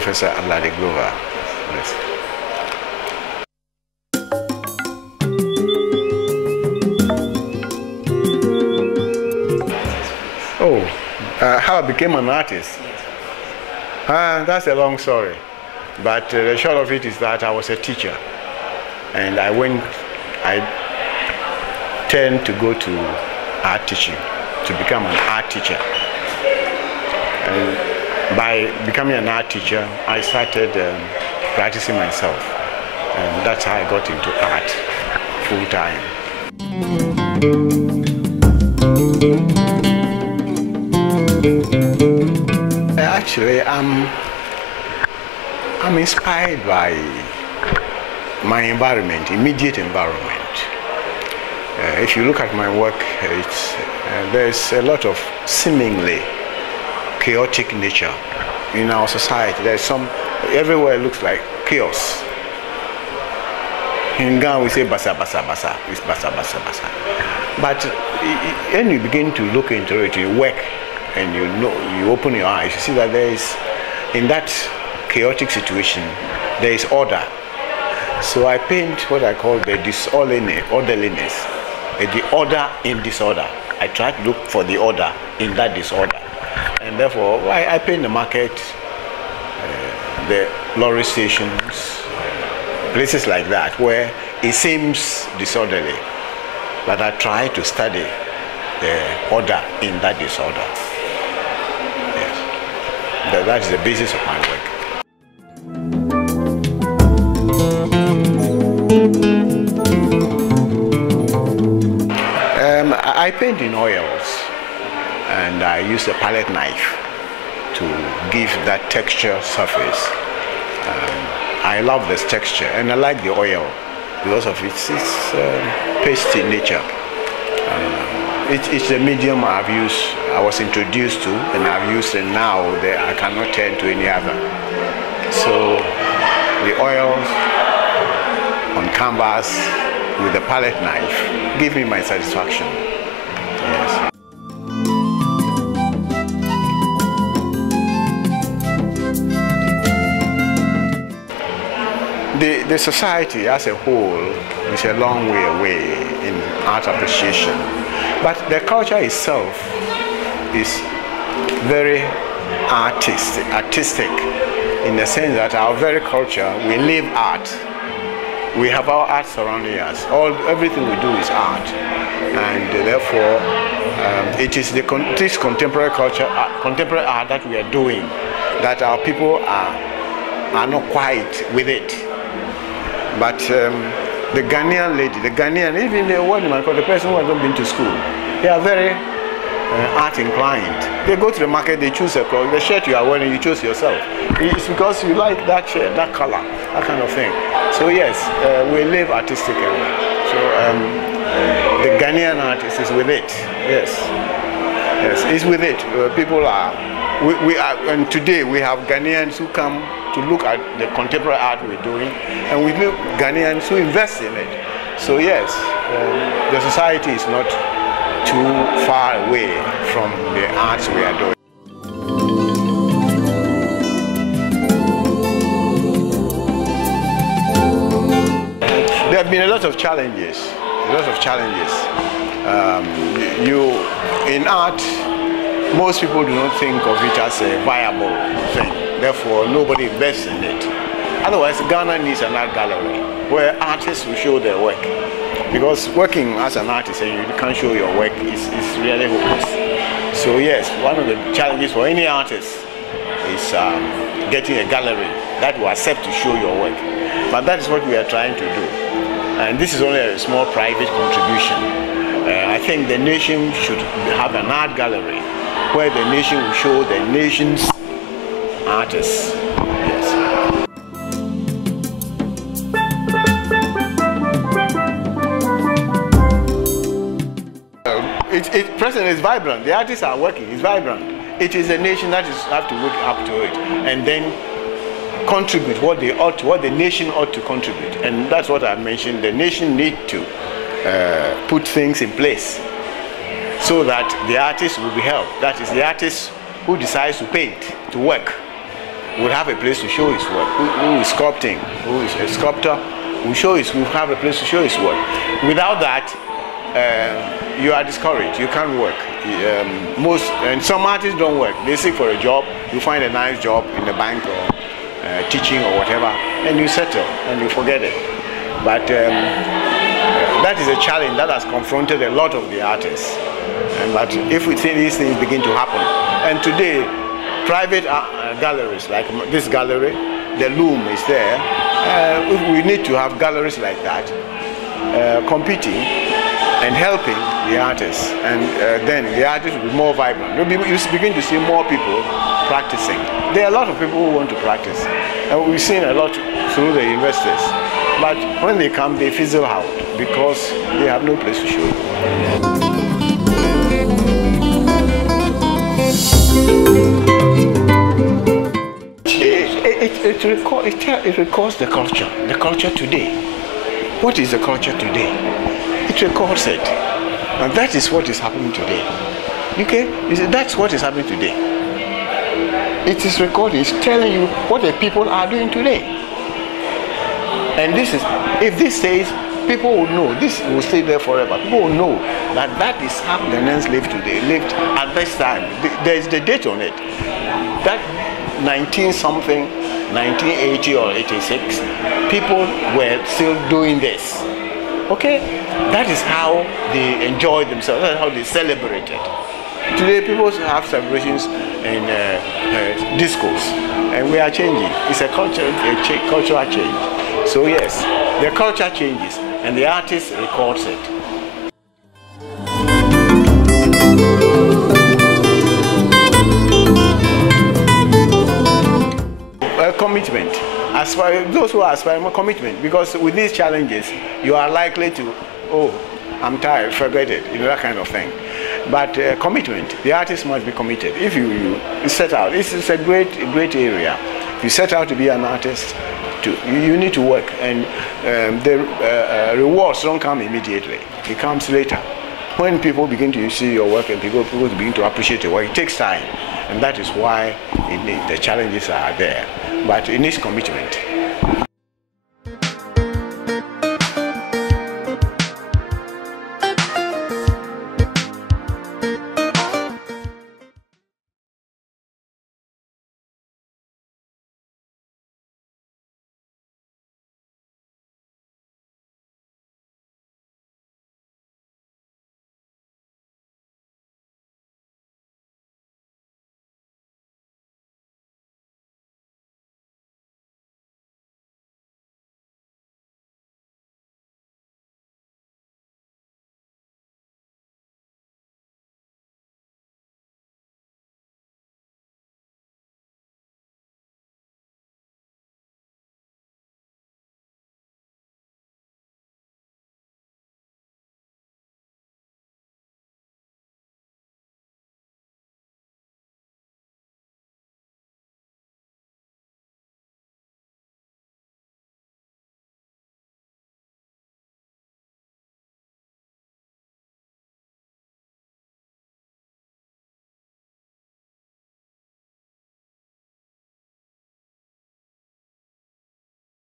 Professor Ablade Glover. Yes. Oh, how I became an artist? That's a long story. But the short of it is that I was a teacher. And I tend to go to art teaching, to become an art teacher. And by becoming an art teacher, I started practicing myself. And that's how I got into art full time. Actually, I'm inspired by my environment, immediate environment. If you look at my work, there's a lot of seemingly chaotic nature in our society. There's everywhere it looks like chaos. In Ghana we say basa basa basa, it's basa basa basa. But when you begin to look into it, you work and you open your eyes, you see that in that chaotic situation, there is order. So I paint what I call the orderliness, the order in disorder. I try to look for the order in that disorder. And therefore, I paint the market, the lorry stations, places like that, where it seems disorderly. But I try to study the order in that disorder. Yes. That is the basis of my work. I paint in oils, and I use a palette knife to give that texture surface. I love this texture, and I like the oil because of its pasty nature. It's a medium I was introduced to, and I've used, and now I cannot turn to any other. So the oils on canvas with the palette knife give me my satisfaction. Yes. The society as a whole is a long way away in art appreciation, but the culture itself is very artistic in the sense that our very culture, we live art. We have our art surrounding us. Everything we do is art, and therefore it is this contemporary culture, contemporary art that we are doing, that our people are not quite with it. But the Ghanaian lady, even the woman, the person who has not been to school, they are very art inclined. They go to the market, they choose a cloth, the shirt you are wearing, you choose yourself. It's because you like that shirt, that color, that kind of thing. So yes, we live artistically. So the Ghanaian artist is with it. Yes, yes, it's with it. People are. We are, and today we have Ghanaians who come to look at the contemporary art we're doing, and we have Ghanaians who invest in it. So yes, the society is not too far away from the arts we are doing. There have been a lot of challenges. In art, most people do not think of it as a viable thing. Therefore, nobody invests in it. Otherwise, Ghana needs an art gallery where artists will show their work. Because working as an artist and you can't show your work is really hopeless. So yes, one of the challenges for any artist is getting a gallery that will accept to show your work. But that is what we are trying to do. And this is only a small private contribution. I think the nation should have an art gallery where the nation will show the nation's artists. Yes. Present is vibrant. The artists are working. It's vibrant. It is a nation that have to wake up to it and then contribute what the nation ought to contribute. And that's what I mentioned. The nation need to put things in place so that the artist will be helped. That is the artist who decides to paint, to work. will have a place to show his work. Who is sculpting, who is a sculptor, will have a place to show his work. Without that, you are discouraged. You can't work. And some artists don't work. They seek for a job. You find a nice job in the bank or teaching or whatever, and you settle and you forget it. But that is a challenge that has confronted a lot of the artists. But if we see these things begin to happen, and today, private galleries like this gallery, the Loom is there. We need to have galleries like that, competing and helping the artists, and then the artists will be more vibrant. You begin to see more people practicing. There are a lot of people who want to practice, and we've seen a lot through the universities. But when they come, they fizzle out because they have no place to show it. It records the culture today. What is the culture today? It records it. And that is what is happening today. Okay? That's what is happening today. It is recording, it's telling you what the people are doing today. And this is, if this stays, people will know, this will stay there forever. People will know that that is how Ghanaians live today, lived at this time. There is the date on it. That 19-something, 1980 or 86, people were still doing this. Okay? That is how they enjoyed themselves, that's how they celebrated. Today people have celebrations in discos, and we are changing. It's a cultural change. So yes, the culture changes, and the artist records it. Commitment. Those who are aspiring, more commitment, because with these challenges, you are likely to, oh, I'm tired, forget it, that kind of thing. But commitment, the artist must be committed. If you set out, this is a great area. If you set out to be an artist, you need to work, and the rewards don't come immediately. It comes later. When people begin to see your work and people begin to appreciate your work, it takes time, and that is why the challenges are there. But it needs commitment.